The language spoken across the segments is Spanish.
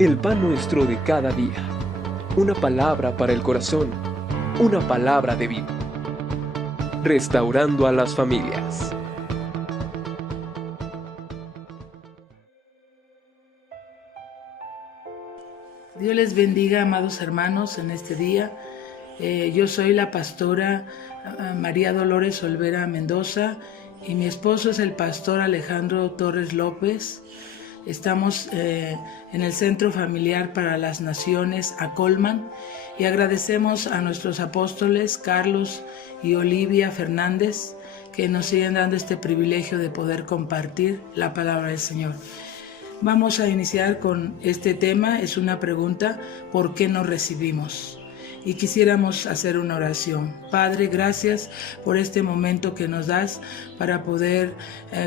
El pan nuestro de cada día. Una palabra para el corazón. Una palabra de vida. Restaurando a las familias. Dios les bendiga, amados hermanos, en este día. Yo soy la pastora María Dolores Olvera Mendoza y mi esposo es el pastor Alejandro Torres López. Estamos en el Centro Familiar para las Naciones, Acolman, y agradecemos a nuestros apóstoles Carlos y Olivia Fernández que nos siguen dando este privilegio de poder compartir la palabra del Señor. Vamos a iniciar con este tema, es una pregunta: ¿por qué no recibimos? Y quisiéramos hacer una oración. Padre, gracias por este momento que nos das para poder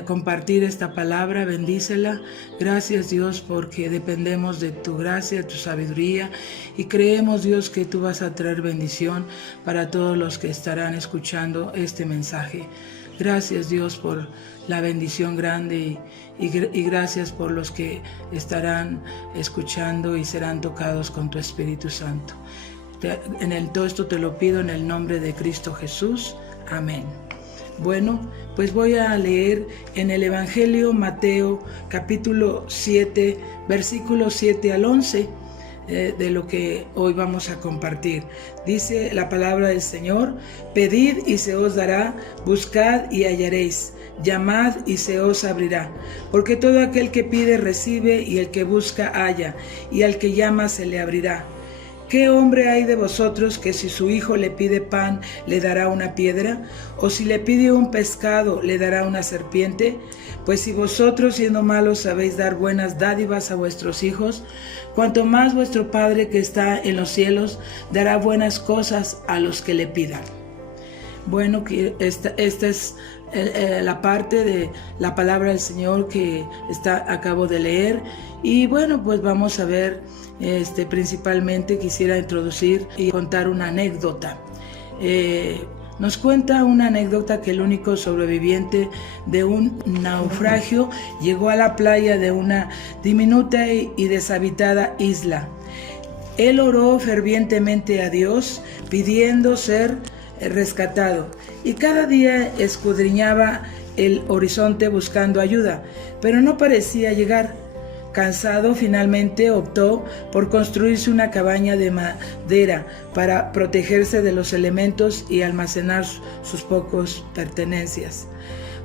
compartir esta palabra, bendícela. Gracias, Dios, porque dependemos de tu gracia, de tu sabiduría, y creemos, Dios, que tú vas a traer bendición para todos los que estarán escuchando este mensaje. Gracias, Dios, por la bendición grande y gracias por los que estarán escuchando y serán tocados con tu Espíritu Santo. Todo esto te lo pido en el nombre de Cristo Jesús. Amén. Bueno, pues voy a leer en el Evangelio Mateo capítulo 7, versículos 7 al 11, de lo que hoy vamos a compartir. Dice la palabra del Señor: pedid y se os dará, buscad y hallaréis, llamad y se os abrirá. Porque todo aquel que pide recibe, y el que busca halla, y al que llama se le abrirá. ¿Qué hombre hay de vosotros que si su hijo le pide pan, le dará una piedra? ¿O si le pide un pescado, le dará una serpiente? Pues si vosotros, siendo malos, sabéis dar buenas dádivas a vuestros hijos, cuanto más vuestro Padre que está en los cielos dará buenas cosas a los que le pidan. Bueno, esta es la parte de la palabra del Señor que acabo de leer. Y bueno, pues vamos a ver, principalmente quisiera introducir y contar una anécdota. Nos cuenta una anécdota que el único sobreviviente de un naufragio llegó a la playa de una diminuta y deshabitada isla. Él oró fervientemente a Dios pidiendo ser rescatado, y cada día escudriñaba el horizonte buscando ayuda, pero no parecía llegar. Cansado, finalmente optó por construirse una cabaña de madera para protegerse de los elementos y almacenar sus pocas pertenencias.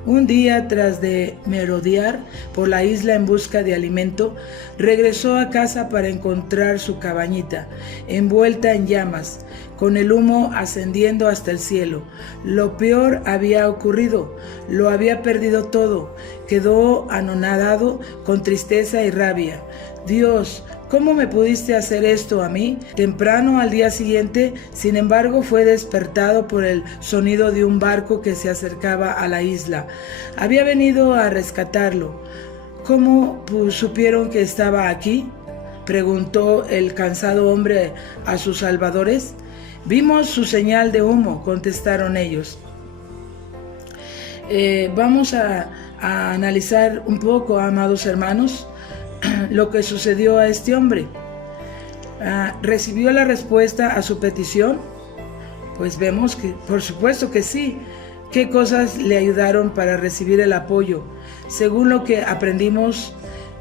Un día, tras de merodear por la isla en busca de alimento, regresó a casa para encontrar su cabañita envuelta en llamas, con el humo ascendiendo hasta el cielo. Lo peor había ocurrido, lo había perdido todo. Quedó anonadado con tristeza y rabia. Dios, ¿cómo me pudiste hacer esto a mí? Temprano al día siguiente, sin embargo, fue despertado por el sonido de un barco que se acercaba a la isla. Había venido a rescatarlo. ¿Cómo supieron que estaba aquí?, preguntó el cansado hombre a sus salvadores. Vimos su señal de humo, contestaron ellos. Vamos a analizar un poco, amados hermanos, lo que sucedió a este hombre. ¿Recibió la respuesta a su petición? Pues vemos que, por supuesto que sí. ¿Qué cosas le ayudaron para recibir el apoyo? Según lo que aprendimos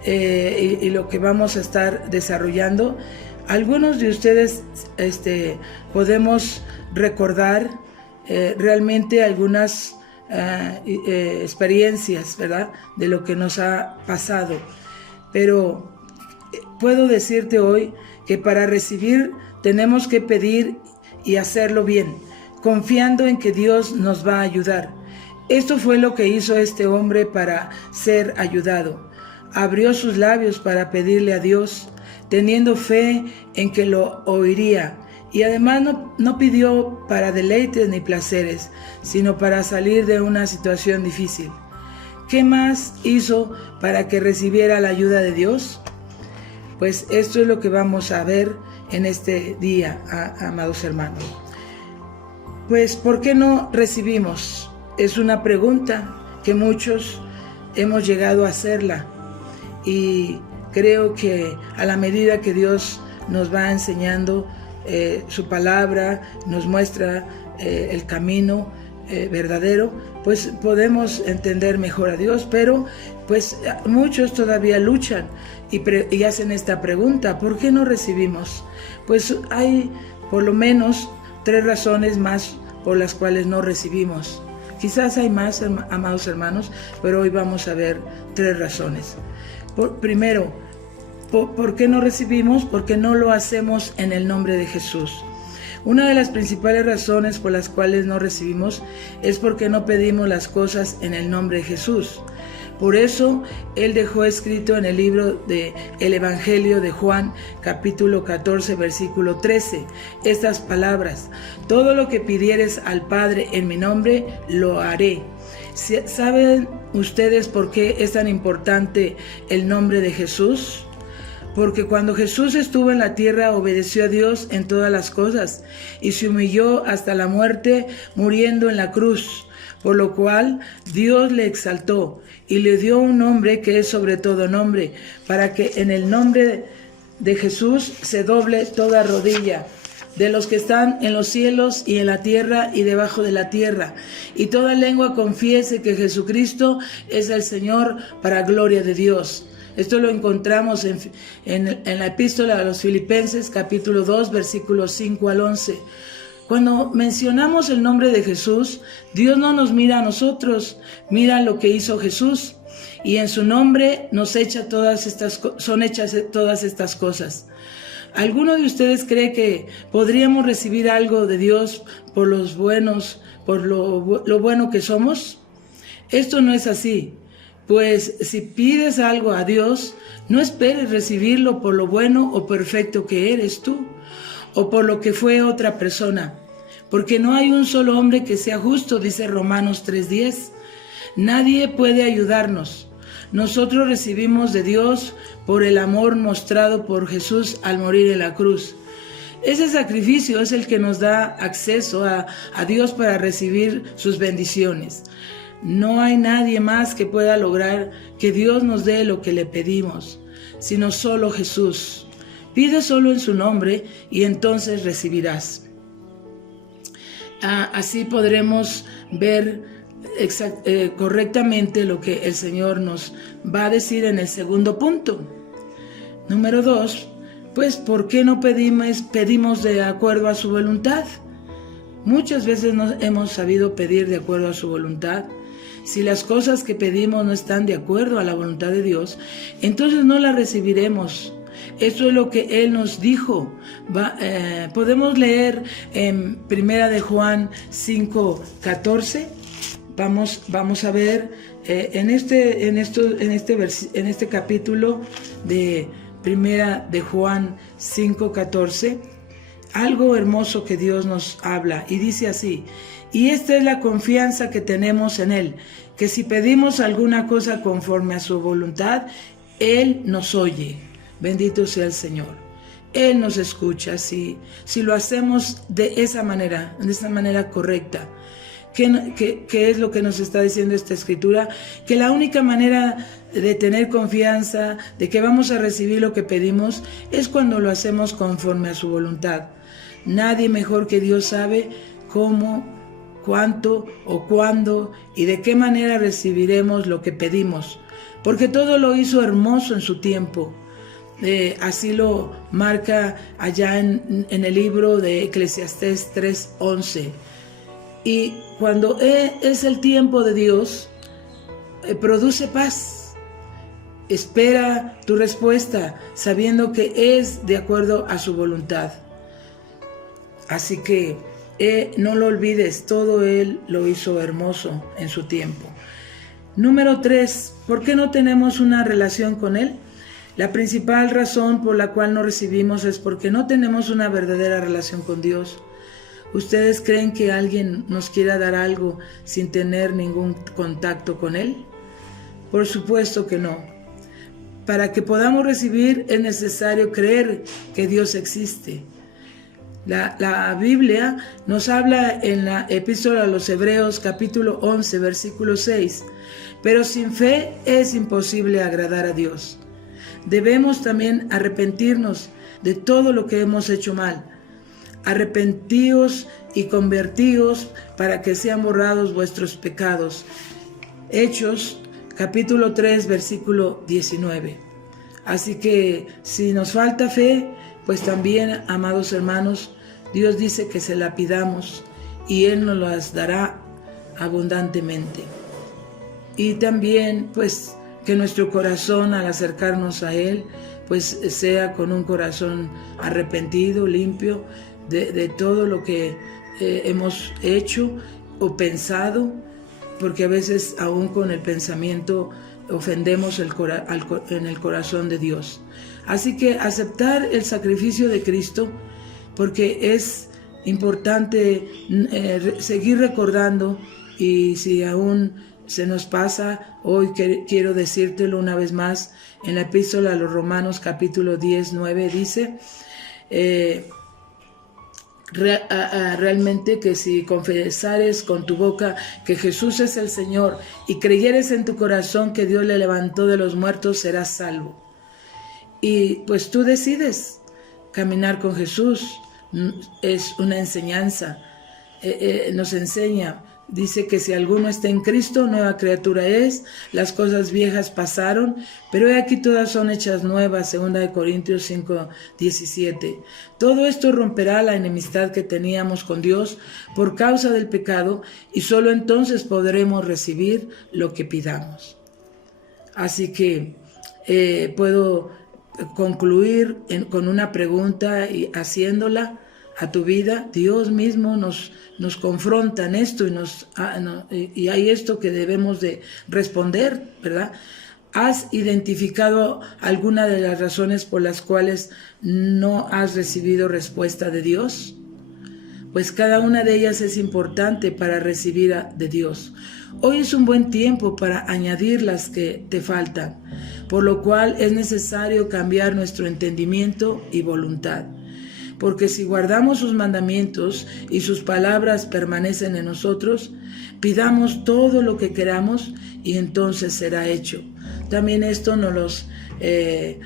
y lo que vamos a estar desarrollando, algunos de ustedes podemos recordar realmente algunas experiencias, ¿verdad?, de lo que nos ha pasado. Pero puedo decirte hoy que para recibir tenemos que pedir y hacerlo bien, confiando en que Dios nos va a ayudar. Esto fue lo que hizo este hombre para ser ayudado. Abrió sus labios para pedirle a Dios, teniendo fe en que lo oiría, y además no pidió para deleites ni placeres, sino para salir de una situación difícil. ¿Qué más hizo para que recibiera la ayuda de Dios? Pues esto es lo que vamos a ver en este día, amados hermanos. Pues, ¿por qué no recibimos? Es una pregunta que muchos hemos llegado a hacerla. Y creo que a la medida que Dios nos va enseñando su palabra, nos muestra el camino verdadero, pues podemos entender mejor a Dios. Pero pues muchos todavía luchan y hacen esta pregunta: ¿por qué no recibimos? Pues hay por lo menos 3 razones más por las cuales no recibimos. Quizás hay más, amados hermanos, pero hoy vamos a ver 3 razones. Primero, ¿por qué no recibimos? Porque no lo hacemos en el nombre de Jesús. Una de las principales razones por las cuales no recibimos es porque no pedimos las cosas en el nombre de Jesús. Por eso Él dejó escrito en el libro de el Evangelio de Juan, capítulo 14, versículo 13, estas palabras: todo lo que pidieres al Padre en mi nombre, lo haré. ¿Saben ustedes por qué es tan importante el nombre de Jesús? Porque cuando Jesús estuvo en la tierra, obedeció a Dios en todas las cosas y se humilló hasta la muerte, muriendo en la cruz, por lo cual Dios le exaltó y le dio un nombre que es sobre todo nombre, para que en el nombre de Jesús se doble toda rodilla, de los que están en los cielos y en la tierra y debajo de la tierra, y toda lengua confiese que Jesucristo es el Señor, para gloria de Dios. Esto lo encontramos en la epístola a los Filipenses, capítulo 2, versículos 5 al 11. Cuando mencionamos el nombre de Jesús, Dios no nos mira a nosotros, mira lo que hizo Jesús, y en su nombre son hechas todas estas cosas. ¿Alguno de ustedes cree que podríamos recibir algo de Dios por lo bueno que somos? Esto no es así. Pues si pides algo a Dios, no esperes recibirlo por lo bueno o perfecto que eres tú, o por lo que fue otra persona, porque no hay un solo hombre que sea justo, dice Romanos 3:10. Nadie puede ayudarnos. Nosotros recibimos de Dios por el amor mostrado por Jesús al morir en la cruz. Ese sacrificio es el que nos da acceso a Dios para recibir sus bendiciones. No hay nadie más que pueda lograr que Dios nos dé lo que le pedimos, sino solo Jesús. Pide solo en su nombre y entonces recibirás. Así podremos ver correctamente lo que el Señor nos va a decir en el segundo punto. Número 2, pues ¿por qué no pedimos de acuerdo a su voluntad? Muchas veces no hemos sabido pedir de acuerdo a su voluntad. Si las cosas que pedimos no están de acuerdo a la voluntad de Dios, entonces no las recibiremos. Eso es lo que Él nos dijo. Podemos leer en Primera de Juan 5:14. Vamos a ver en este capítulo de Primera de Juan 5:14, algo hermoso que Dios nos habla, y dice así: y esta es la confianza que tenemos en Él, que si pedimos alguna cosa conforme a su voluntad, Él nos oye. Bendito sea el Señor. Él nos escucha si lo hacemos de esa manera correcta. ¿Qué es lo que nos está diciendo esta escritura? Que la única manera de tener confianza, de que vamos a recibir lo que pedimos, es cuando lo hacemos conforme a su voluntad. Nadie mejor que Dios sabe cómo, cuánto o cuándo y de qué manera recibiremos lo que pedimos, porque todo lo hizo hermoso en su tiempo. Así lo marca allá en el libro de Eclesiastés 3:11. Y cuando es el tiempo de Dios, produce paz. Espera tu respuesta, sabiendo que es de acuerdo a su voluntad. Así que no lo olvides, todo Él lo hizo hermoso en su tiempo. Número 3, ¿por qué no tenemos una relación con Él? La principal razón por la cual no recibimos es porque no tenemos una verdadera relación con Dios. ¿Ustedes creen que alguien nos quiera dar algo sin tener ningún contacto con Él? Por supuesto que no. Para que podamos recibir es necesario creer que Dios existe. La Biblia nos habla en la epístola a los Hebreos capítulo 11 versículo 6: pero sin fe es imposible agradar a Dios. debemos también arrepentirnos de todo lo que hemos hecho mal. Arrepentíos y convertíos para que sean borrados vuestros pecados. Hechos, capítulo 3, versículo 19. Así que si nos falta fe, pues también, amados hermanos, Dios dice que se la pidamos y Él nos las dará abundantemente. Y también, pues, que nuestro corazón al acercarnos a Él, pues sea con un corazón arrepentido, limpio de todo lo que hemos hecho o pensado, porque a veces aún con el pensamiento ofendemos en el corazón de Dios. Así que aceptar el sacrificio de Cristo, porque es importante seguir recordando, y si aún se nos pasa, hoy quiero decírtelo una vez más. En la epístola a los Romanos capítulo 10, 9 dice realmente que si confesares con tu boca que Jesús es el Señor y creyeres en tu corazón que Dios le levantó de los muertos, serás salvo. Y pues tú decides caminar con Jesús. Es una enseñanza, nos enseña. Dice que si alguno está en Cristo, nueva criatura es, las cosas viejas pasaron, pero he aquí todas son hechas nuevas, 2 Corintios 5, 17. Todo esto romperá la enemistad que teníamos con Dios por causa del pecado, y solo entonces podremos recibir lo que pidamos. Así que puedo concluir con una pregunta y haciéndola a tu vida. Dios mismo nos confronta en esto y hay esto que debemos de responder, ¿verdad? ¿Has identificado alguna de las razones por las cuales no has recibido respuesta de Dios? Pues cada una de ellas es importante para recibir de Dios. Hoy es un buen tiempo para añadir las que te faltan, por lo cual es necesario cambiar nuestro entendimiento y voluntad. Porque si guardamos sus mandamientos y sus palabras permanecen en nosotros, pidamos todo lo que queramos y entonces será hecho. También esto nos los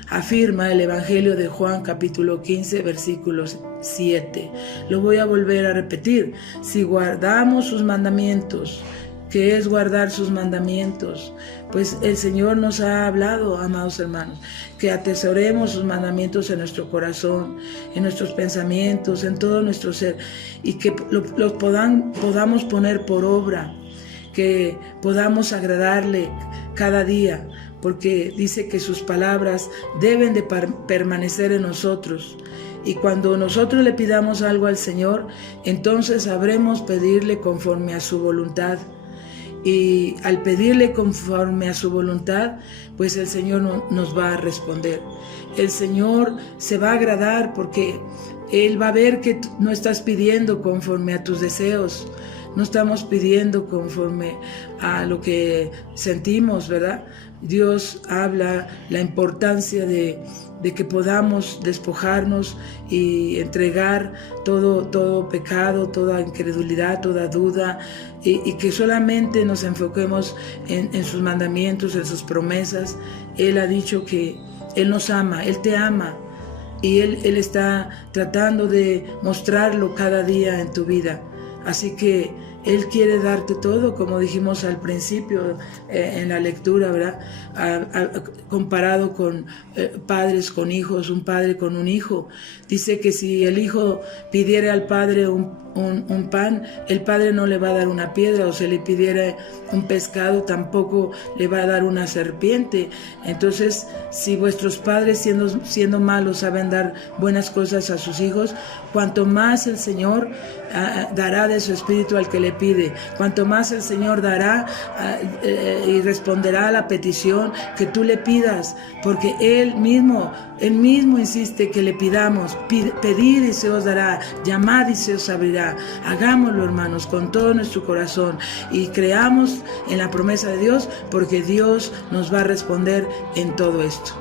afirma el Evangelio de Juan capítulo 15 versículos 7. Lo voy a volver a repetir. Si guardamos sus mandamientos, ¿qué es guardar sus mandamientos? Pues el Señor nos ha hablado, amados hermanos, que atesoremos sus mandamientos en nuestro corazón, en nuestros pensamientos, en todo nuestro ser, y que los podamos poner por obra, que podamos agradarle cada día, porque dice que sus palabras deben de permanecer en nosotros. Y cuando nosotros le pidamos algo al Señor, entonces sabremos pedirle conforme a su voluntad. Y al pedirle conforme a su voluntad, pues el Señor nos va a responder. El Señor se va a agradar porque Él va a ver que no estás pidiendo conforme a tus deseos. No estamos pidiendo conforme a lo que sentimos, ¿verdad? Dios habla la importancia de que podamos despojarnos y entregar todo pecado, toda incredulidad, toda duda, y que solamente nos enfoquemos en sus mandamientos, en sus promesas. Él ha dicho que Él nos ama, Él te ama, y Él está tratando de mostrarlo cada día en tu vida. Así que Él quiere darte todo, como dijimos al principio en la lectura, ¿verdad? Comparado con padres con hijos, un padre con un hijo. Dice que si el hijo pidiera al padre un pan, el padre no le va a dar una piedra, o si le pidiera un pescado, tampoco le va a dar una serpiente. Entonces, si vuestros padres siendo malos saben dar buenas cosas a sus hijos, cuanto más el Señor dará de su espíritu al que le pide, cuanto más el Señor dará y responderá a la petición que tú le pidas, porque Él mismo insiste que le pidamos. Pedid y se os dará, llamad y se os abrirá. Hagámoslo, hermanos, con todo nuestro corazón, y creamos en la promesa de Dios, porque Dios nos va a responder en todo esto.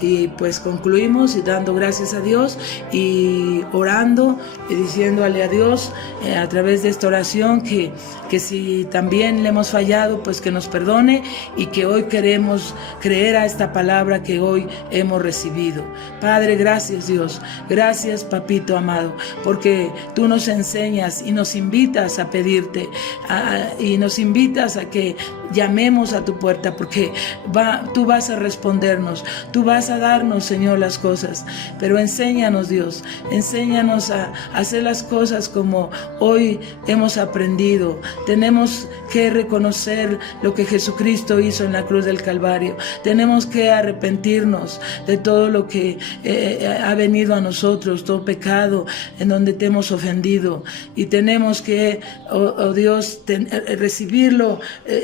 Y pues concluimos y dando gracias a Dios y orando y diciéndole a Dios a través de esta oración que si también le hemos fallado, pues que nos perdone, y que hoy queremos creer a esta palabra que hoy hemos recibido. Padre, gracias Dios, gracias papito amado, porque tú nos enseñas y nos invitas a pedirte y nos invitas a que llamemos a tu puerta, porque tú vas a respondernos, tú vas a darnos, Señor, las cosas. Pero enséñanos, Dios, enséñanos a hacer las cosas como hoy hemos aprendido. Tenemos que reconocer lo que Jesucristo hizo en la cruz del Calvario. Tenemos que arrepentirnos de todo lo que ha venido a nosotros, todo pecado en donde te hemos ofendido. Y tenemos que, oh Dios, recibirlo,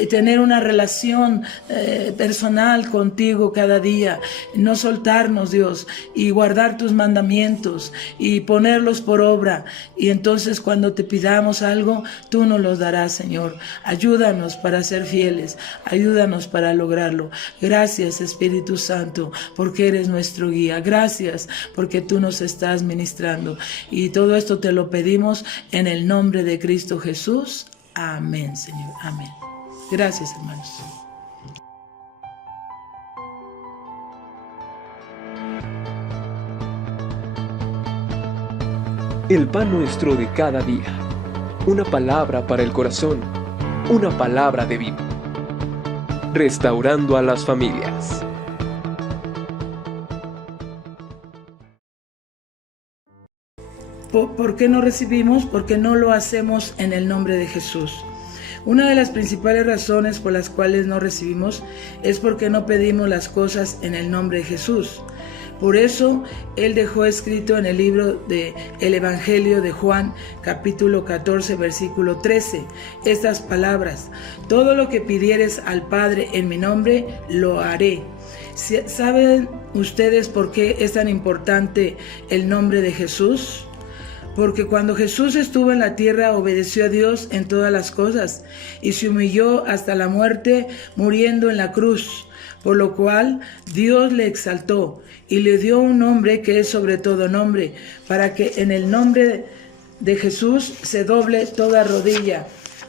tener una relación personal contigo cada día, no soltarnos, Dios, y guardar tus mandamientos y ponerlos por obra. Y entonces cuando te pidamos algo, tú nos los darás, Señor. Ayúdanos para ser fieles, ayúdanos para lograrlo. Gracias, Espíritu Santo, porque eres nuestro guía. Gracias porque tú nos estás ministrando. Y todo esto te lo pedimos en el nombre de Cristo Jesús. Amén, Señor. Amén. Gracias, hermanos. El pan nuestro de cada día. Una palabra para el corazón. Una palabra de vida. Restaurando a las familias. ¿Por qué no recibimos? Porque no lo hacemos en el nombre de Jesús. Una de las principales razones por las cuales no recibimos es porque no pedimos las cosas en el nombre de Jesús. Por eso Él dejó escrito en el libro de el Evangelio de Juan, capítulo 14, versículo 13, estas palabras: todo lo que pidieres al Padre en mi nombre, lo haré. ¿Saben ustedes por qué es tan importante el nombre de Jesús? Porque cuando Jesús estuvo en la tierra, obedeció a Dios en todas las cosas y se humilló hasta la muerte, muriendo en la cruz, por lo cual Dios le exaltó y le dio un nombre que es sobre todo nombre, para que en el nombre de Jesús se doble toda rodilla,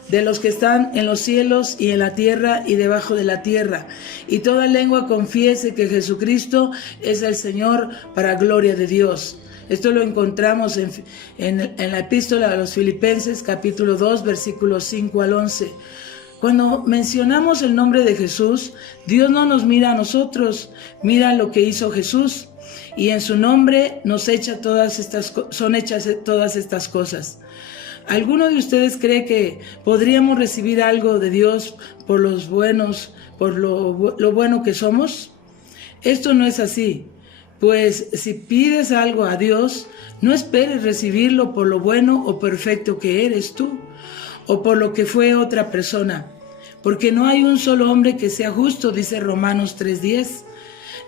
de los que están en los cielos y en la tierra y debajo de la tierra, y toda lengua confiese que Jesucristo es el Señor, para gloria de Dios. Esto lo encontramos en la epístola a los Filipenses, capítulo 2, versículos 5 al 11. Cuando mencionamos el nombre de Jesús, Dios no nos mira a nosotros, mira lo que hizo Jesús, y en su nombre son hechas todas estas cosas. ¿Alguno de ustedes cree que podríamos recibir algo de Dios por lo bueno que somos? Esto no es así. Pues si pides algo a Dios, no esperes recibirlo por lo bueno o perfecto que eres tú, o por lo que fue otra persona, porque no hay un solo hombre que sea justo, dice Romanos 3:10.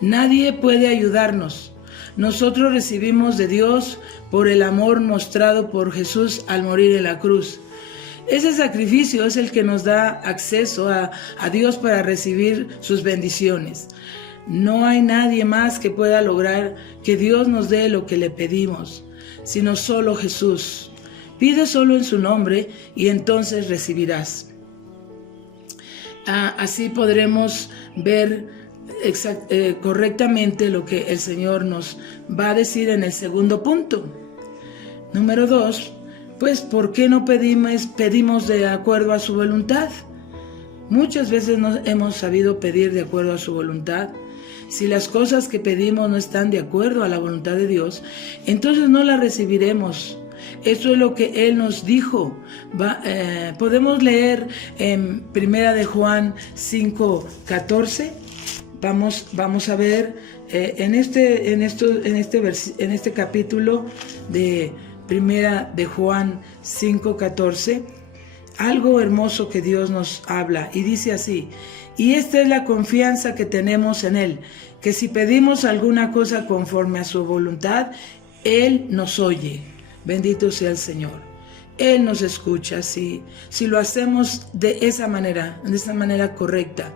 Nadie puede ayudarnos. Nosotros recibimos de Dios por el amor mostrado por Jesús al morir en la cruz. Ese sacrificio es el que nos da acceso a Dios para recibir sus bendiciones. No hay nadie más que pueda lograr que Dios nos dé lo que le pedimos, sino solo Jesús. Pide solo en su nombre y entonces recibirás. Así podremos ver correctamente lo que el Señor nos va a decir en el segundo punto. Número 2, pues ¿por qué no pedimos de acuerdo a su voluntad? Muchas veces no hemos sabido pedir de acuerdo a su voluntad. Si las cosas que pedimos no están de acuerdo a la voluntad de Dios, entonces no las recibiremos. Esto es lo que Él nos dijo. Podemos leer en Primera de Juan 5:14. Vamos a ver en este capítulo de Primera de Juan 5:14, algo hermoso que Dios nos habla, y dice así: y esta es la confianza que tenemos en Él, que si pedimos alguna cosa conforme a su voluntad, Él nos oye. Bendito sea el Señor. Él nos escucha si lo hacemos de esa manera correcta.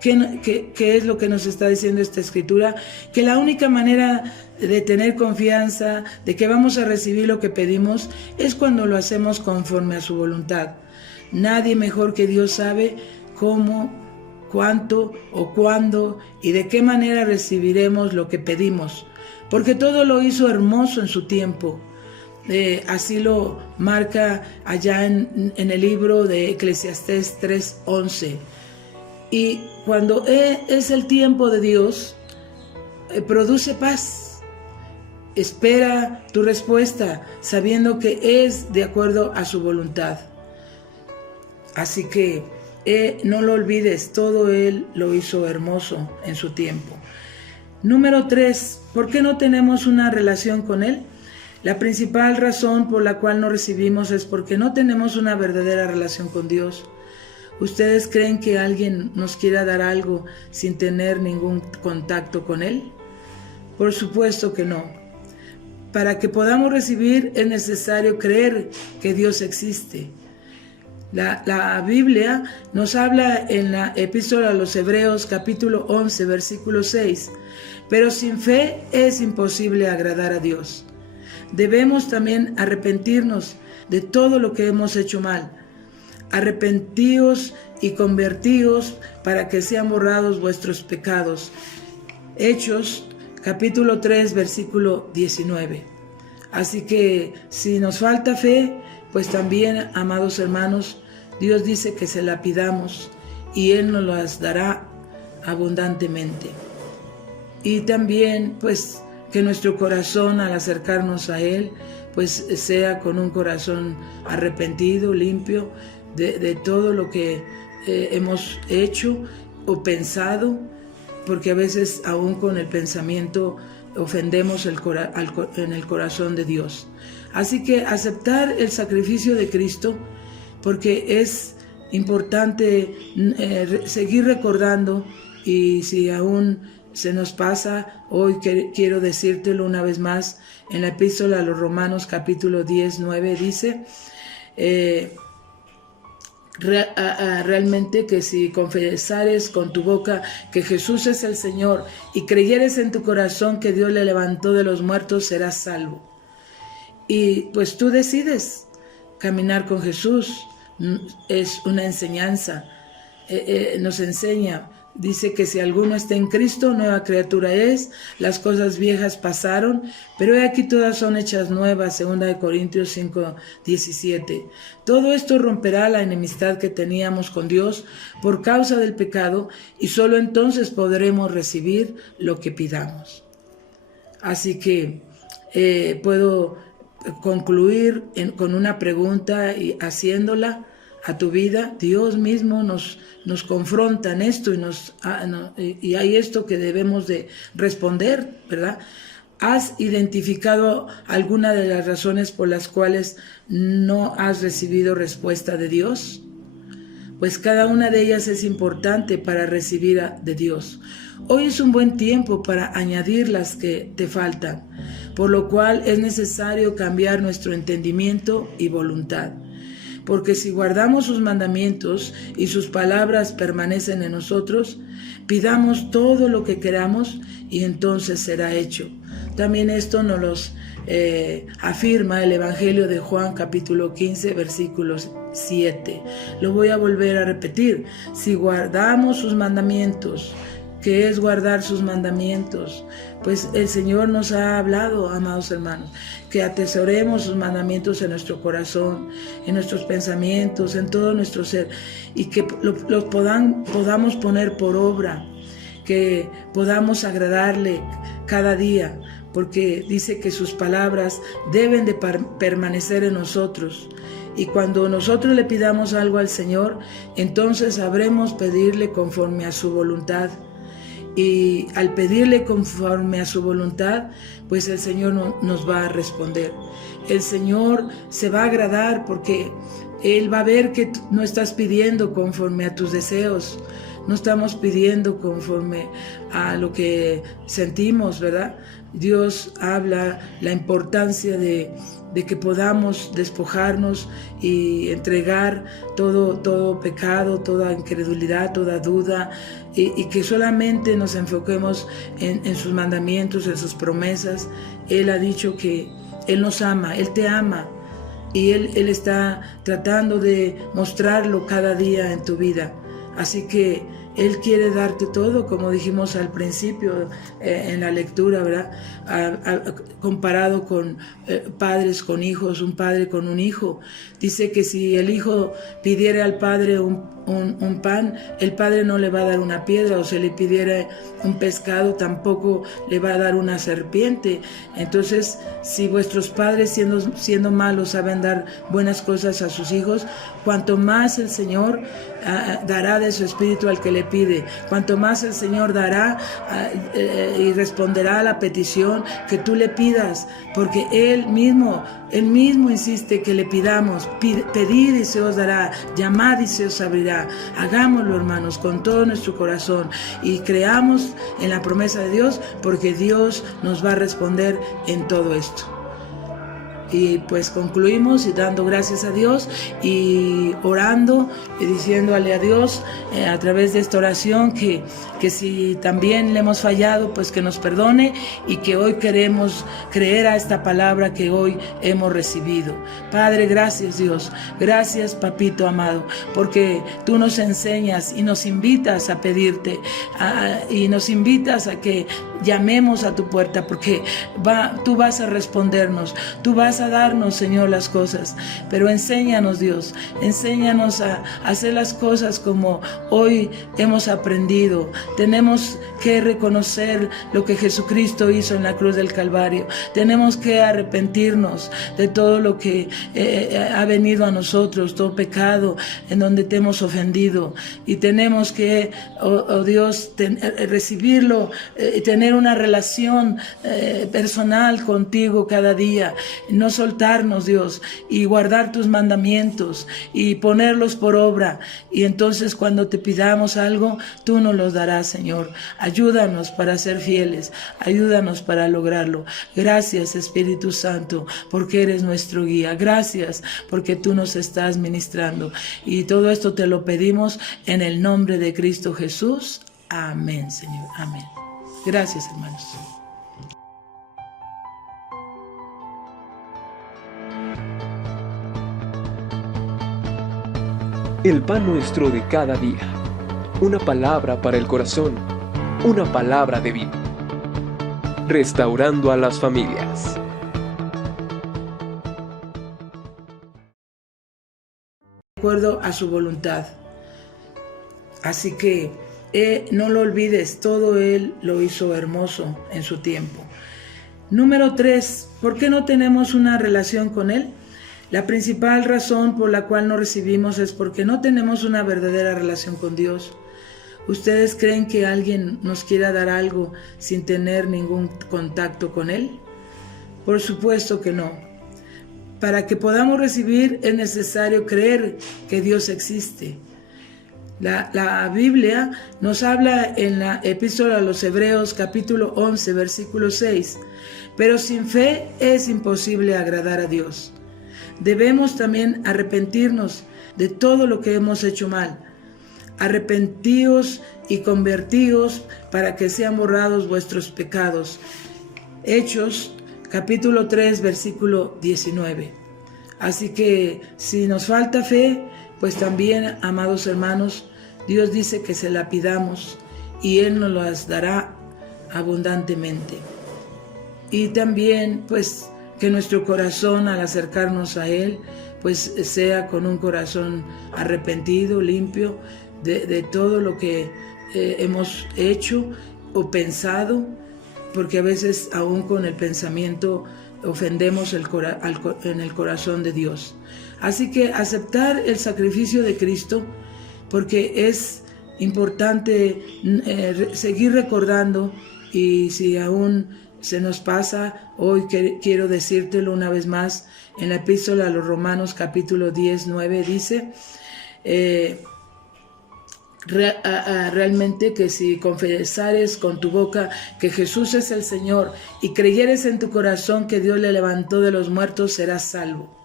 ¿Qué es lo que nos está diciendo esta escritura? Que la única manera de tener confianza, de que vamos a recibir lo que pedimos, es cuando lo hacemos conforme a su voluntad. Nadie mejor que Dios sabe cómo, cuánto o cuándo y de qué manera recibiremos lo que pedimos, porque todo lo hizo hermoso en su tiempo. Así lo marca allá en el libro de Eclesiastés 3:11. Y cuando es el tiempo de Dios, produce paz. Espera tu respuesta, sabiendo que es de acuerdo a su voluntad. Así que no lo olvides, todo Él lo hizo hermoso en su tiempo. Número 3, ¿por qué no tenemos una relación con Él? La principal razón por la cual no recibimos es porque no tenemos una verdadera relación con Dios. ¿Ustedes creen que alguien nos quiera dar algo sin tener ningún contacto con Él? Por supuesto que no. Para que podamos recibir es necesario creer que Dios existe. La Biblia nos habla en la Epístola a los Hebreos capítulo 11 versículo 6, pero sin fe es imposible agradar a Dios. Debemos también arrepentirnos de todo lo que hemos hecho mal. Arrepentíos y convertíos para que sean borrados vuestros pecados. Hechos capítulo 3 versículo 19. Así que si nos falta fe, pues también, amados hermanos, Dios dice que se la pidamos y Él nos las dará abundantemente. Y también pues que nuestro corazón al acercarnos a Él pues sea con un corazón arrepentido, limpio de todo lo que hemos hecho o porque a veces aún con el pensamiento ofendemos en el corazón de Dios. Así que aceptar el sacrificio de Cristo, porque es importante seguir recordando, y si aún se nos pasa, hoy quiero decírtelo una vez más, en la Epístola a los Romanos capítulo 10, 9 dice, realmente que si confesares con tu boca que Jesús es el Señor y creyeres en tu corazón que Dios le levantó de los muertos, serás salvo. Y pues tú decides caminar con Jesús. Es una enseñanza, nos enseña. Dice que si alguno está en Cristo, nueva criatura es, las cosas viejas pasaron, pero he aquí todas son hechas nuevas, 2 Corintios 5, 17. Todo esto romperá la enemistad que teníamos con Dios por causa del pecado, y solo entonces podremos recibir lo que pidamos. Así que puedo concluir con una pregunta y haciéndola a tu vida. Dios mismo nos confronta en esto y hay esto que debemos de responder, ¿verdad? ¿Has identificado alguna de las razones por las cuales no has recibido respuesta de Dios? Pues cada una de ellas es importante para recibir de Dios. Hoy es un buen tiempo para añadir las que te faltan, por lo cual es necesario cambiar nuestro entendimiento y voluntad. Porque si guardamos sus mandamientos y sus palabras permanecen en nosotros, pidamos todo lo que queramos y entonces será hecho. También esto nos los afirma el Evangelio de Juan capítulo 15 versículos 7. Lo voy a volver a repetir. Si guardamos sus mandamientos, ¿qué es guardar sus mandamientos? Pues el Señor nos ha hablado, amados hermanos, que atesoremos sus mandamientos en nuestro corazón, en nuestros pensamientos, en todo nuestro ser, y que los podamos poner por obra, que podamos agradarle cada día, porque dice que sus palabras deben de permanecer en nosotros. Y cuando nosotros le pidamos algo al Señor, entonces sabremos pedirle conforme a su voluntad. Y al pedirle conforme a su voluntad, pues el Señor nos va a responder. El Señor se va a agradar porque Él va a ver que no estás pidiendo conforme a tus deseos. No estamos pidiendo conforme a lo que sentimos, ¿verdad? Dios habla la importancia de que podamos despojarnos y entregar todo pecado, toda incredulidad, toda duda, y que solamente nos enfoquemos en sus mandamientos, en sus promesas. Él ha dicho que Él nos ama, Él te ama, y Él está tratando de mostrarlo cada día en tu vida. Así que Él quiere darte todo, como dijimos al principio en la lectura, ¿verdad? Comparado con padres con hijos, un padre con un hijo. Dice que si el hijo pidiera al padre un pan, el padre no le va a dar una piedra, o si le pidiera un pescado, tampoco le va a dar una serpiente. Entonces, si vuestros padres siendo malos saben dar buenas cosas a sus hijos, cuanto más el Señor dará de su espíritu al que le pide, cuanto más el Señor dará y responderá a la petición que tú le pidas, porque Él mismo insiste que le pidamos. Pedid y se os dará, llamad y se os abrirá. Hagámoslo, hermanos, con todo nuestro corazón, y creamos en la promesa de Dios, porque Dios nos va a responder en todo esto. Y pues concluimos y dando gracias a Dios y orando y diciéndole a Dios a través de esta oración que si también le hemos fallado, pues que nos perdone, y que hoy queremos creer a esta palabra que hoy hemos recibido. Padre, gracias Dios, gracias Papito amado, porque tú nos enseñas y nos invitas a pedirte y nos invitas a que llamemos a tu puerta, porque tú vas a respondernos, tú vas a darnos, Señor, las cosas. Pero enséñanos, Dios, enséñanos a hacer las cosas como hoy hemos aprendido. Tenemos que reconocer lo que Jesucristo hizo en la cruz del Calvario. Tenemos que arrepentirnos de todo lo que ha venido a nosotros, todo pecado en donde te hemos ofendido, y tenemos que, oh Dios, recibirlo, tener una relación personal contigo cada día, no soltarnos, Dios, y guardar tus mandamientos y ponerlos por obra. Y entonces cuando te pidamos algo, tú nos los darás, Señor. Ayúdanos para ser fieles, ayúdanos para lograrlo. Gracias, Espíritu Santo, porque eres nuestro guía. Gracias porque tú nos estás ministrando, y todo esto te lo pedimos en el nombre de Cristo Jesús. Amén, Señor. Amén. Gracias, hermanos. El pan nuestro de cada día. Una palabra para el corazón. Una palabra de vida. Restaurando a las familias. De acuerdo a su voluntad. Así que no lo olvides, todo Él lo hizo hermoso en su tiempo. Número 3, ¿por qué no tenemos una relación con Él? La principal razón por la cual no recibimos es porque no tenemos una verdadera relación con Dios. ¿Ustedes creen que alguien nos quiera dar algo sin tener ningún contacto con Él? Por supuesto que no. Para que podamos recibir es necesario creer que Dios existe. La Biblia nos habla en la Epístola a los Hebreos, capítulo 11, versículo 6. Pero sin fe es imposible agradar a Dios. Debemos también arrepentirnos de todo lo que hemos hecho mal. Arrepentíos y convertíos para que sean borrados vuestros pecados. Hechos, capítulo 3, versículo 19. Así que si nos falta fe, pues también, amados hermanos, Dios dice que se la pidamos y Él nos las dará abundantemente. Y también, pues, que nuestro corazón al acercarnos a Él, pues sea con un corazón arrepentido, limpio de todo lo que hemos hecho o pensado, porque a veces aún con el pensamiento ofendemos en el corazón de Dios. Así que aceptar el sacrificio de Cristo, porque es importante seguir recordando, y si aún se nos pasa, hoy quiero decírtelo una vez más. En la Epístola a los Romanos, capítulo 10, 9, dice, realmente que si confesares con tu boca que Jesús es el Señor y creyeres en tu corazón que Dios le levantó de los muertos, serás salvo.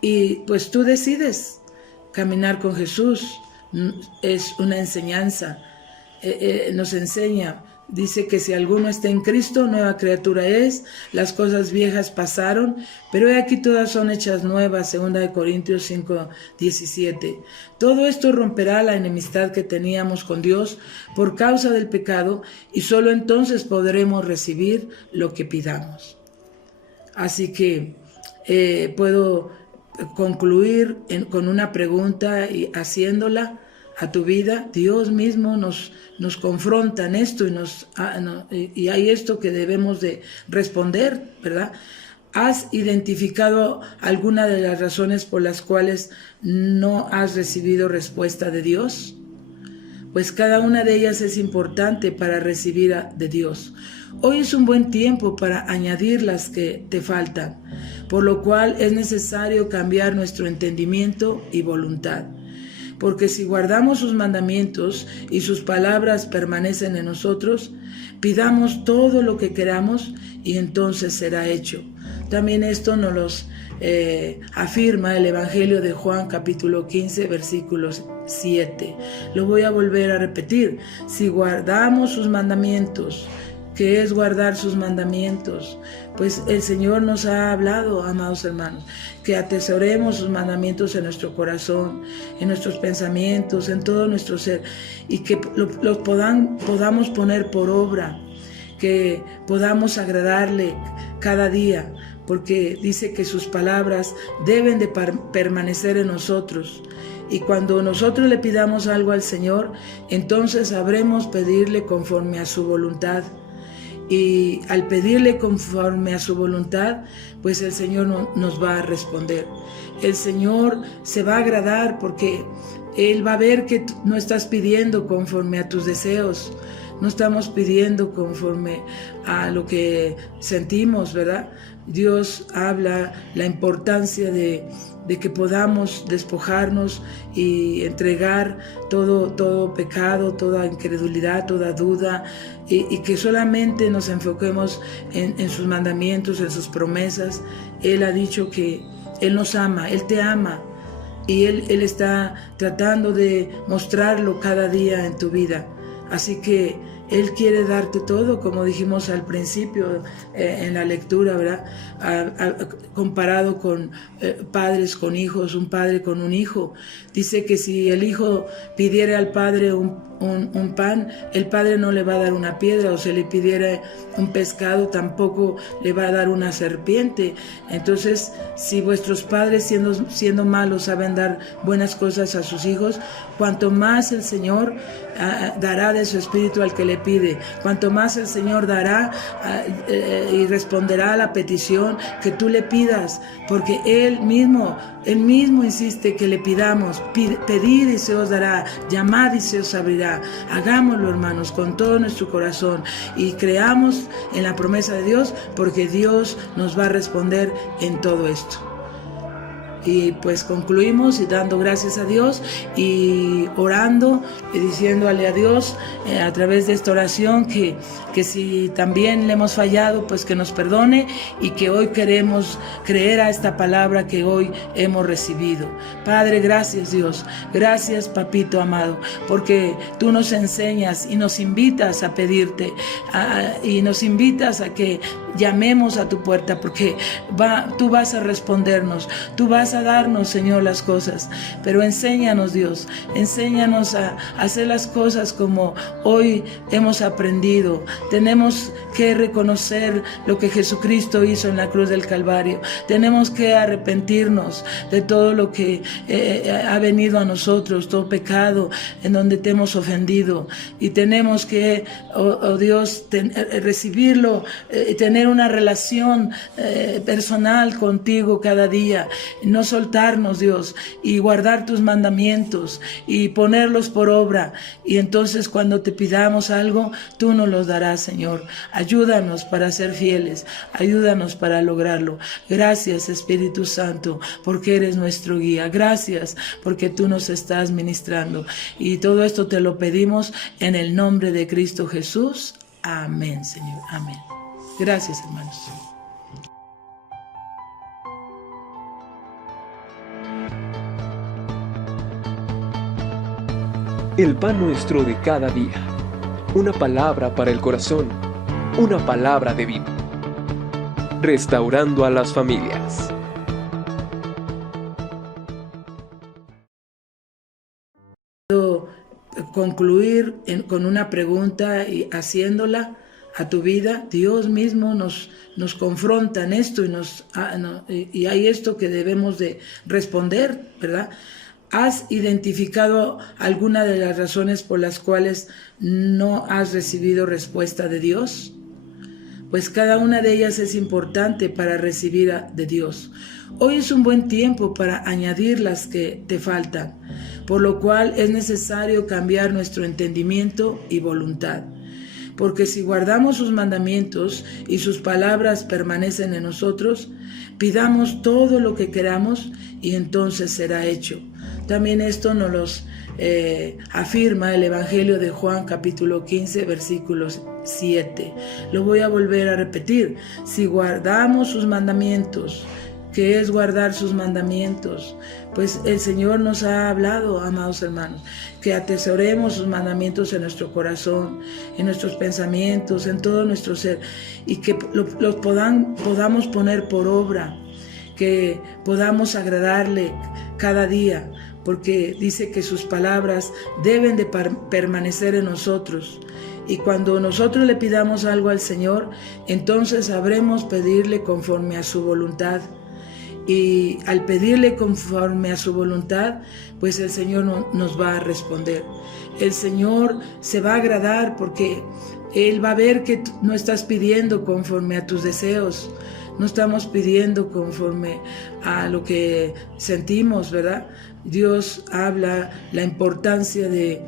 Y pues tú decides caminar con Jesús. Es una enseñanza, nos enseña. Dice que si alguno está en Cristo, nueva criatura es, las cosas viejas pasaron, pero he aquí todas son hechas nuevas, 2 Corintios 5:17. Todo esto romperá la enemistad que teníamos con Dios por causa del pecado, y solo entonces podremos recibir lo que pidamos. Así que puedo concluir con una pregunta y haciéndola a tu vida. Dios mismo nos confronta en esto y hay esto que debemos de responder, ¿verdad? ¿Has identificado alguna de las razones por las cuales no has recibido respuesta de Dios? Pues cada una de ellas es importante para recibir de Dios. Hoy es un buen tiempo para añadir las que te faltan, por lo cual es necesario cambiar nuestro entendimiento y voluntad. Porque si guardamos sus mandamientos y sus palabras permanecen en nosotros, pidamos todo lo que queramos y entonces será hecho. También esto nos los afirma el Evangelio de Juan, capítulo 15, versículos 7. Lo voy a volver a repetir. Si guardamos sus mandamientos, ¿qué es guardar sus mandamientos? Pues el Señor nos ha hablado, amados hermanos, que atesoremos sus mandamientos en nuestro corazón, en nuestros pensamientos, en todo nuestro ser, y que los podamos poner por obra, que podamos agradarle cada día, porque dice que sus palabras deben de permanecer en nosotros. Y cuando nosotros le pidamos algo al Señor, entonces sabremos pedirle conforme a su voluntad. Y al pedirle conforme a su voluntad, pues el Señor nos va a responder. El Señor se va a agradar porque Él va a ver que no estás pidiendo conforme a tus deseos, no estamos pidiendo conforme a lo que sentimos, ¿verdad? Dios habla la importancia de que podamos despojarnos y entregar todo pecado, toda incredulidad, toda duda, y que solamente nos enfoquemos en sus mandamientos, en sus promesas. Él ha dicho que Él nos ama, Él te ama, y Él está tratando de mostrarlo cada día en tu vida. Así que Él quiere darte todo, como dijimos al principio en la lectura, ¿verdad? Comparado con padres con hijos, un padre con un hijo. Dice que si el hijo pidiera al padre un pan, el padre no le va a dar una piedra, o si le pidiera un pescado, tampoco le va a dar una serpiente. Entonces, si vuestros padres siendo malos saben dar buenas cosas a sus hijos, cuanto más el Señor dará de su espíritu al que le pide, cuanto más el Señor dará y responderá a la petición que tú le pidas, porque Él mismo insiste que le pidamos. Pedid y se os dará, llamad y se os abrirá. Hagámoslo, hermanos, con todo nuestro corazón y creamos en la promesa de Dios, porque Dios nos va a responder en todo esto. Y pues concluimos y dando gracias a Dios y orando y diciéndole a Dios a través de esta oración que si también le hemos fallado, pues que nos perdone, y que hoy queremos creer a esta palabra que hoy hemos recibido. Padre, gracias Dios, gracias papito amado, porque tú nos enseñas y nos invitas a pedirte y nos invitas a que llamemos a tu puerta, porque tú vas a respondernos, tú vas a darnos, Señor, las cosas. Pero enséñanos, Dios, enséñanos a hacer las cosas como hoy hemos aprendido. Tenemos que reconocer lo que Jesucristo hizo en la cruz del Calvario. Tenemos que arrepentirnos de todo lo que ha venido a nosotros, todo pecado en donde te hemos ofendido, y tenemos que, oh Dios, recibirlo, tener una relación personal contigo cada día, no no soltarnos, Dios, y guardar tus mandamientos y ponerlos por obra. Y entonces cuando te pidamos algo, tú nos los darás, Señor. Ayúdanos para ser fieles, ayúdanos para lograrlo. Gracias, Espíritu Santo, porque eres nuestro guía. Gracias porque tú nos estás ministrando. Y todo esto te lo pedimos en el nombre de Cristo Jesús. Amén, Señor. Amén. Gracias, hermanos. El pan nuestro de cada día. Una palabra para el corazón. Una palabra de vida. Restaurando a las familias. Concluir con una pregunta y haciéndola a tu vida. Dios mismo nos confronta en esto y hay esto que debemos de responder, ¿verdad? ¿Has identificado alguna de las razones por las cuales no has recibido respuesta de Dios? Pues cada una de ellas es importante para recibir de Dios. Hoy es un buen tiempo para añadir las que te faltan, por lo cual es necesario cambiar nuestro entendimiento y voluntad. Porque si guardamos sus mandamientos y sus palabras permanecen en nosotros, pidamos todo lo que queramos y entonces será hecho. También esto nos los afirma el Evangelio de Juan, capítulo 15, versículos 7. Lo voy a volver a repetir. Si guardamos sus mandamientos, ¿qué es guardar sus mandamientos? Pues el Señor nos ha hablado, amados hermanos, que atesoremos sus mandamientos en nuestro corazón, en nuestros pensamientos, en todo nuestro ser, y que los podamos poner por obra, que podamos agradarle cada día, porque dice que sus palabras deben de permanecer en nosotros. Y cuando nosotros le pidamos algo al Señor, entonces sabremos pedirle conforme a su voluntad. Y al pedirle conforme a su voluntad, pues el Señor nos va a responder. El Señor se va a agradar porque Él va a ver que no estás pidiendo conforme a tus deseos, no estamos pidiendo conforme a lo que sentimos, ¿verdad? Dios habla la importancia de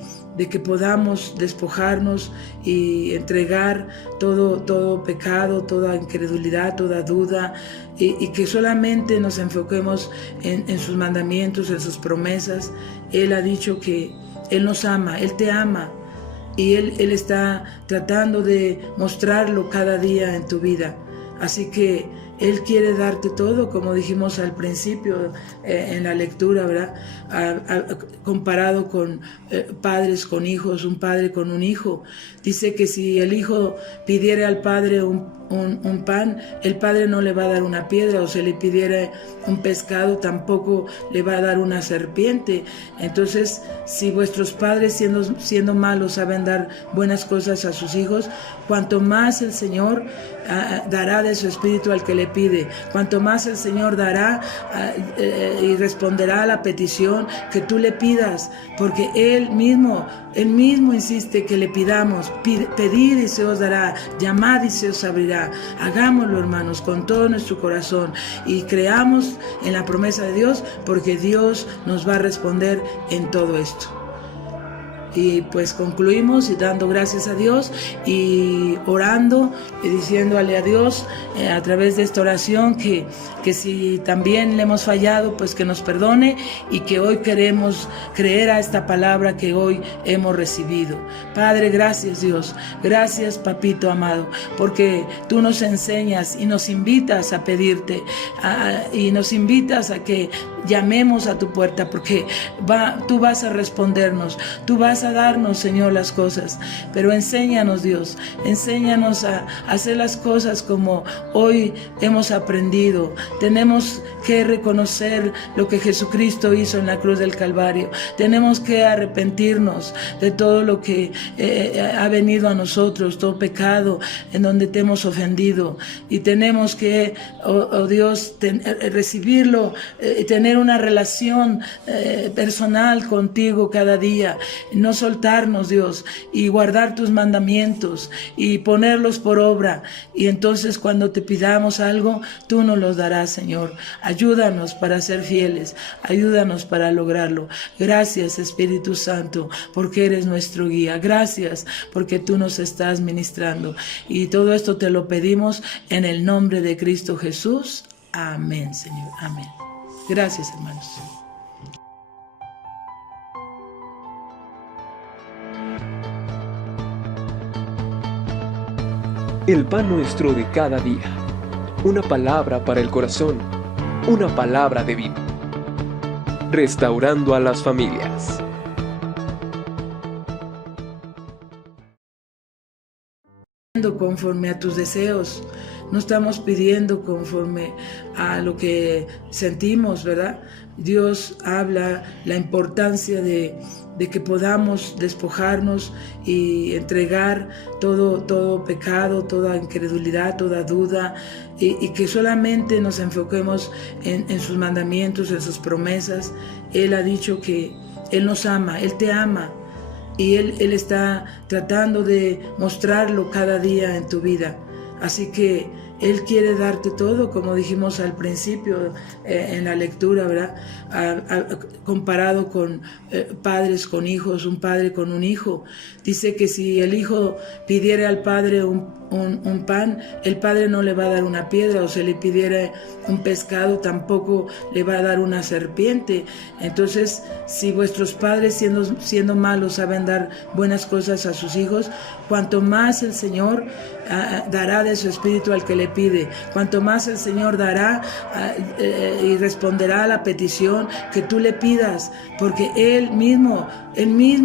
que podamos despojarnos y entregar todo pecado, toda incredulidad, toda duda, y que solamente nos enfoquemos en sus mandamientos, en sus promesas. Él ha dicho que Él nos ama, Él te ama, y Él está tratando de mostrarlo cada día en tu vida. Así que Él quiere darte todo, como dijimos al principio en la lectura, ¿verdad? Comparado con padres con hijos, un padre con un hijo. Dice que si el hijo pidiera al padre un pan, el padre no le va a dar una piedra, o se le pidiera un pescado, tampoco le va a dar una serpiente. Entonces, si vuestros padres siendo malos saben dar buenas cosas a sus hijos, cuanto más el Señor dará de su espíritu al que le pide, cuanto más el Señor dará y responderá a la petición que tú le pidas, porque Él mismo insiste que le pidamos. Pedid y se os dará, llamad y se os abrirá. Hagámoslo, hermanos, con todo nuestro corazón y creamos en la promesa de Dios, porque Dios nos va a responder en todo esto. Y pues concluimos y dando gracias a Dios y orando y diciéndole a Dios a través de esta oración que si también le hemos fallado, pues que nos perdone, y que hoy queremos creer a esta palabra que hoy hemos recibido. Padre, gracias Dios, gracias Papito amado, porque tú nos enseñas y nos invitas a pedirte y nos invitas a que llamemos a tu puerta, porque tú vas a respondernos, tú vas a darnos, Señor, las cosas. Pero enséñanos, Dios, enséñanos a hacer las cosas como hoy hemos aprendido. Tenemos que reconocer lo que Jesucristo hizo en la cruz del Calvario. Tenemos que arrepentirnos de todo lo que ha venido a nosotros, todo pecado en donde te hemos ofendido. Y tenemos que, oh Dios, recibirlo, tener tener una relación personal contigo cada día, no soltarnos, Dios, y guardar tus mandamientos y ponerlos por obra. Y entonces cuando te pidamos algo, tú nos los darás, Señor. Ayúdanos para ser fieles, ayúdanos para lograrlo. Gracias, Espíritu Santo, porque eres nuestro guía. Gracias porque tú nos estás ministrando. Y todo esto te lo pedimos en el nombre de Cristo Jesús. Amén, Señor. Amén. Gracias, hermanos. El pan nuestro de cada día. Una palabra para el corazón. Una palabra de vida. Restaurando a las familias. Conforme a tus deseos, no estamos pidiendo conforme a lo que sentimos, ¿verdad? Dios habla la importancia de que podamos despojarnos y entregar todo pecado, toda incredulidad, toda duda, y que solamente nos enfoquemos en sus mandamientos, en sus promesas. Él ha dicho que Él nos ama, Él te ama. Y Él está tratando de mostrarlo cada día en tu vida. Así que Él quiere darte todo, como dijimos al principio en la lectura, ¿verdad? Comparado con padres con hijos, un padre con un hijo. Dice que si el hijo pidiera al padre un pan, el padre no le va a dar una piedra, o se le pidiera un pescado, tampoco le va a dar una serpiente. Entonces, si vuestros padres siendo malos saben dar buenas cosas a sus hijos, cuanto más el Señor dará de su espíritu al que le pide, cuanto más el Señor dará y responderá a la petición que tú le pidas, porque Él mismo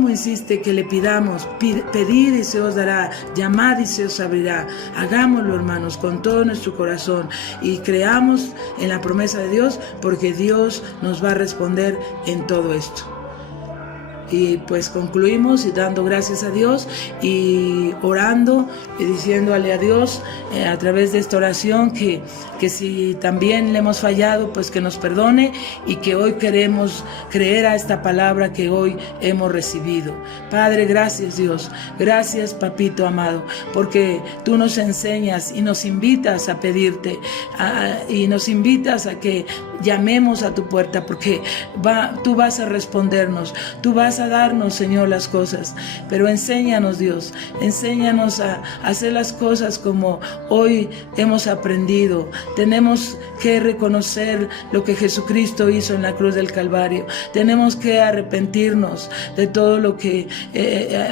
insiste que le pidamos. Pedid y se os dará, llamad y se os abrirá. Hagámoslo, hermanos, con todo nuestro corazón y creamos en la promesa de Dios, porque Dios nos va a responder en todo esto. Y pues concluimos y dando gracias a Dios y orando y diciéndole a Dios a través de esta oración que si también le hemos fallado, pues que nos perdone, y que hoy queremos creer a esta palabra que hoy hemos recibido. Padre, gracias, Dios, gracias, papito amado, porque tú nos enseñas y nos invitas a pedirte y nos invitas a que llamemos a tu puerta, porque tú vas a respondernos, tú vas a darnos, Señor, las cosas. Pero enséñanos, Dios, enséñanos a hacer las cosas como hoy hemos aprendido. Tenemos que reconocer lo que Jesucristo hizo en la cruz del Calvario. Tenemos que arrepentirnos de todo lo que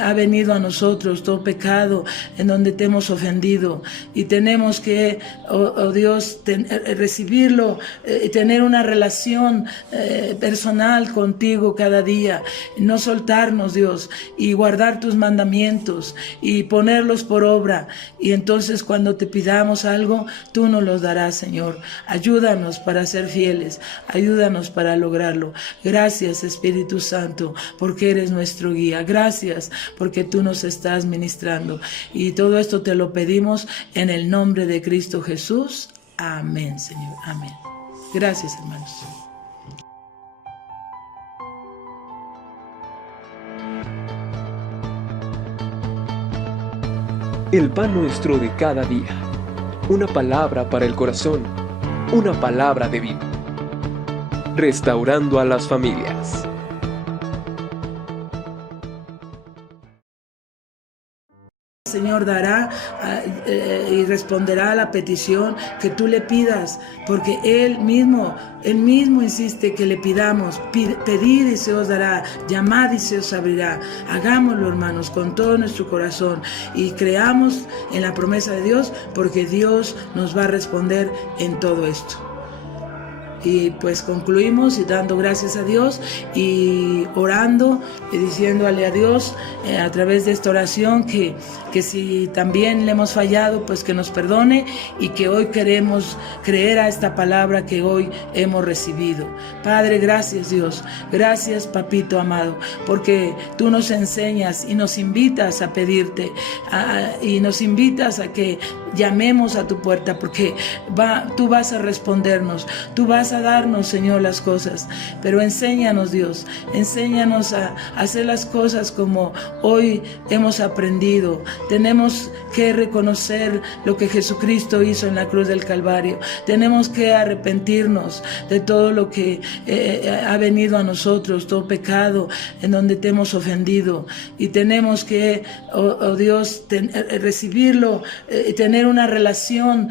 ha venido a nosotros, todo pecado en donde te hemos ofendido, y tenemos que, oh Dios, recibirlo, tener una relación personal contigo cada día, no soltarnos, Dios, y guardar tus mandamientos y ponerlos por obra. Y entonces cuando te pidamos algo, tú nos los darás, Señor. Ayúdanos para ser fieles, ayúdanos para lograrlo. Gracias, Espíritu Santo, porque eres nuestro guía. Gracias porque tú nos estás ministrando. Y todo esto te lo pedimos en el nombre de Cristo Jesús. Amén, Señor. Amén. Gracias, hermanos. El pan nuestro de cada día. Una palabra para el corazón. Una palabra de vida. Restaurando a las familias. El Señor dará y responderá a la petición que tú le pidas, porque Él mismo insiste que le pidamos. Pedid y se os dará, llamad y se os abrirá. Hagámoslo, hermanos, con todo nuestro corazón y creamos en la promesa de Dios, porque Dios nos va a responder en todo esto. Y pues concluimos y dando gracias a Dios y orando y diciéndole a Dios a través de esta oración que si también le hemos fallado, pues que nos perdone, y que hoy queremos creer a esta palabra que hoy hemos recibido. Padre, gracias, Dios, gracias, papito amado, porque tú nos enseñas y nos invitas a pedirte y nos invitas a que llamemos a tu puerta, porque tú vas a respondernos, tú vas vas a darnos, Señor, las cosas, pero enséñanos, Dios, enséñanos a hacer las cosas como hoy hemos aprendido. Tenemos que reconocer lo que Jesucristo hizo en la cruz del Calvario. Tenemos que arrepentirnos de todo lo que ha venido a nosotros, todo pecado en donde te hemos ofendido, y tenemos que, oh Dios, recibirlo, tener una relación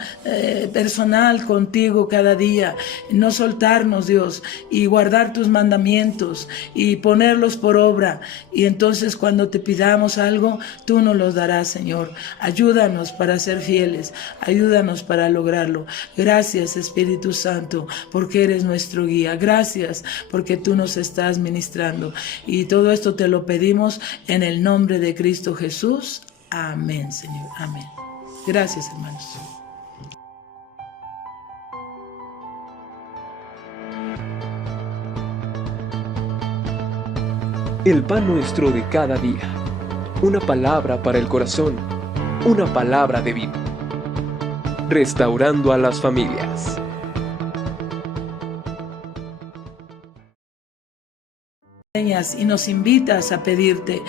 personal contigo cada día, no soltarnos, Dios, y guardar tus mandamientos y ponerlos por obra, y entonces cuando te pidamos algo, tú nos los darás, Señor. Ayúdanos para ser fieles, ayúdanos para lograrlo. Gracias, Espíritu Santo, porque eres nuestro guía. Gracias porque tú nos estás ministrando, y todo esto te lo pedimos en el nombre de Cristo Jesús. Amén, Señor. Amén. Gracias, hermanos. El pan nuestro de cada día. Una palabra para el corazón. Una palabra de vida. Restaurando a las familias. Y nos invitas a pedirte,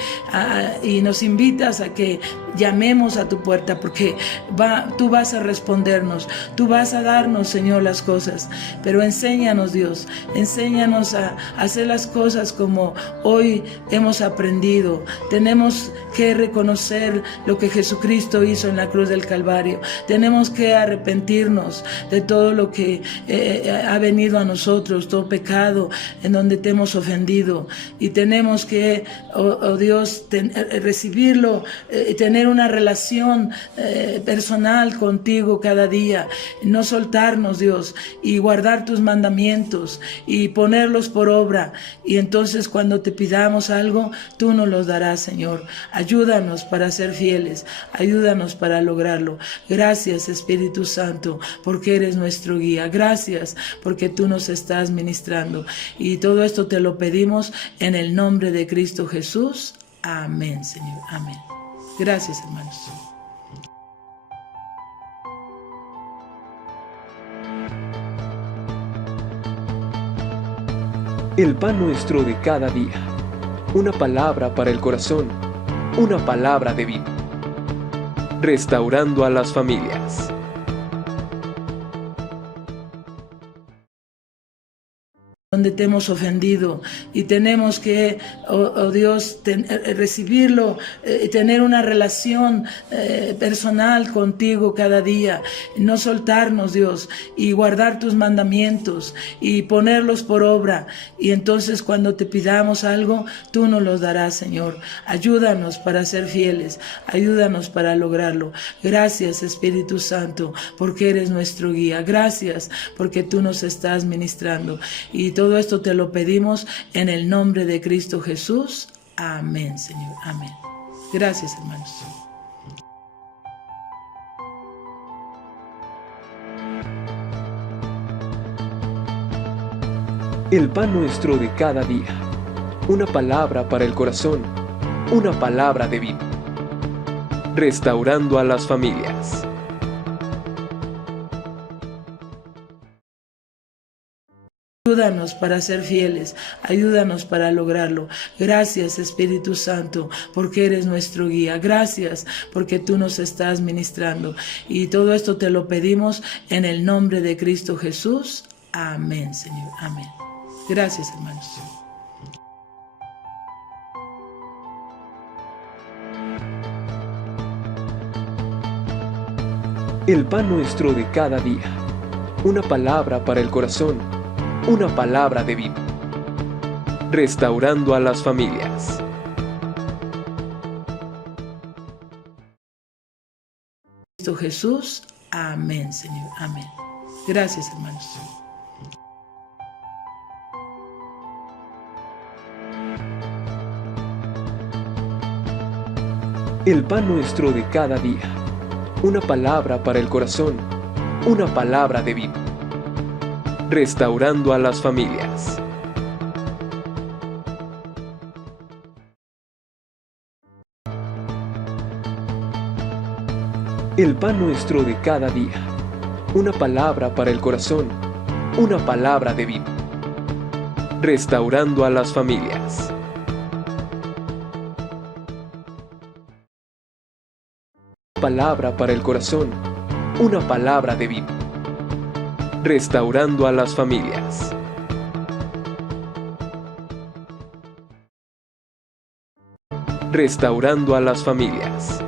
y nos invitas a que llamemos a tu puerta, porque tú vas a respondernos, tú vas a darnos, Señor, las cosas, pero enséñanos, Dios, enséñanos a hacer las cosas como hoy hemos aprendido. Tenemos que reconocer lo que Jesucristo hizo en la cruz del Calvario. Tenemos que arrepentirnos de todo lo que ha venido a nosotros, todo pecado en donde te hemos ofendido. Y tenemos que, oh Dios, recibirlo, tener una relación personal contigo cada día, no soltarnos, Dios, y guardar tus mandamientos y ponerlos por obra. Y entonces cuando te pidamos algo, tú nos los darás, Señor. Ayúdanos para ser fieles, ayúdanos para lograrlo. Gracias, Espíritu Santo, porque eres nuestro guía. Gracias porque tú nos estás ministrando. Y todo esto te lo pedimos en el nombre de Cristo Jesús. Amén, Señor. Amén. Gracias, hermanos. El pan nuestro de cada día. Una palabra para el corazón. Una palabra de vida. Restaurando a las familias. Donde te hemos ofendido, y tenemos que, oh Dios, recibirlo, tener una relación personal contigo cada día, no soltarnos, Dios, y guardar tus mandamientos y ponerlos por obra. Y entonces cuando te pidamos algo, tú nos los darás, Señor. Ayúdanos para ser fieles, ayúdanos para lograrlo. Gracias, Espíritu Santo, porque eres nuestro guía. Gracias porque tú nos estás ministrando. Y todo esto te lo pedimos en el nombre de Cristo Jesús. Amén, Señor. Amén. Gracias, hermanos. El pan nuestro de cada día. Una palabra para el corazón. Una palabra de vida. Restaurando a las familias. Ayúdanos para ser fieles, ayúdanos para lograrlo. Gracias, Espíritu Santo, porque eres nuestro guía. Gracias porque tú nos estás ministrando. Y todo esto te lo pedimos en el nombre de Cristo Jesús. Amén, Señor. Amén. Gracias, hermanos. El pan nuestro de cada día. Una palabra para el corazón. Una palabra de vida. Restaurando a las familias. Cristo Jesús. Amén, Señor. Amén. Gracias, hermanos. El pan nuestro de cada día. Una palabra para el corazón. Una palabra de vida. Restaurando a las familias. El pan nuestro de cada día. Una palabra para el corazón. una palabra de vida. Restaurando a las familias. Palabra para el corazón, una palabra de vida. Restaurando a las familias. Restaurando a las familias.